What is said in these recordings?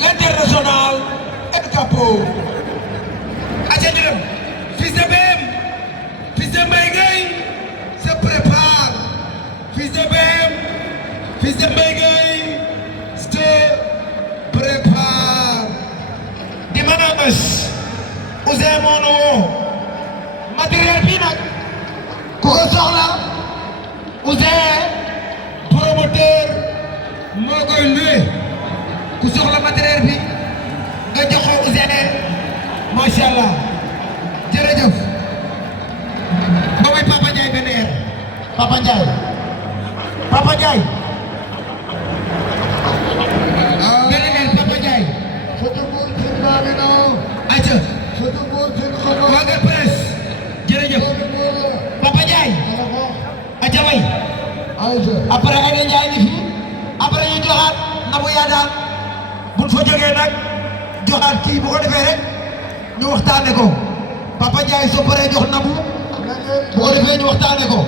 L'international El Capo. Fils de BM, fils de Mbaye Gueye se prépare. Fils de BM, fils de Mbaye Gueye se prépare. Dimanche, Ouzin moo nu woo matériel bi nag ku ko soxla Ouzin promoteur moo koy loué ku soxla matériel bi nga jox ko Ouzin macha allah jërëjëf. ba may Papa Ndiaye benn heure Papa Ndiaye Papa Ndiaye benn heure Papa Ndiaye ayca waa nga presse jërëjëf Papa Ndiaye ayca way après Aïda Ndiaye ni fi après ñu joxaat Nabou Yadane buñ fa jógee nag joxaat kii bu ko defee rek ñu waxtaane ko Papa Ndiaye soo paree jox Nabou bu ko defee ñu waxtaane ko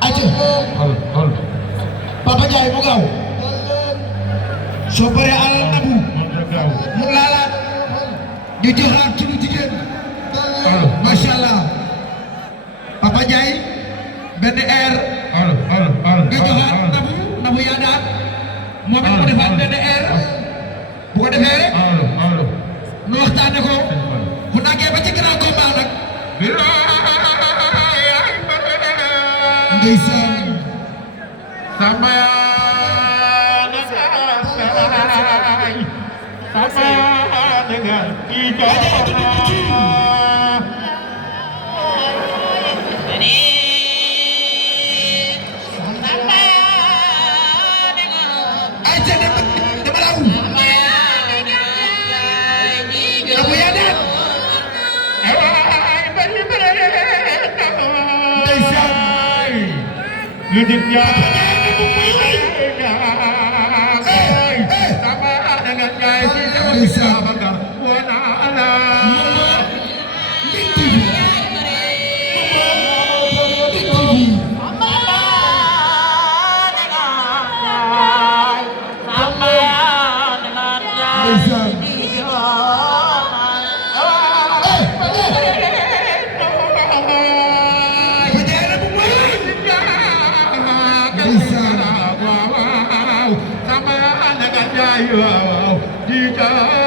ayca Papa Ndiaye mu gaaw soo paree alal Nabou mu laalaat ñu joxaat ci lu jigéen macha allah Papa Ndiaye benn air nga joxaat Nabou Yadane moom it mu defaat benn air bu ko defee rek ñu waxtaane ko bu nàggee ba ci grand combat nag ndeysaan sama Wow,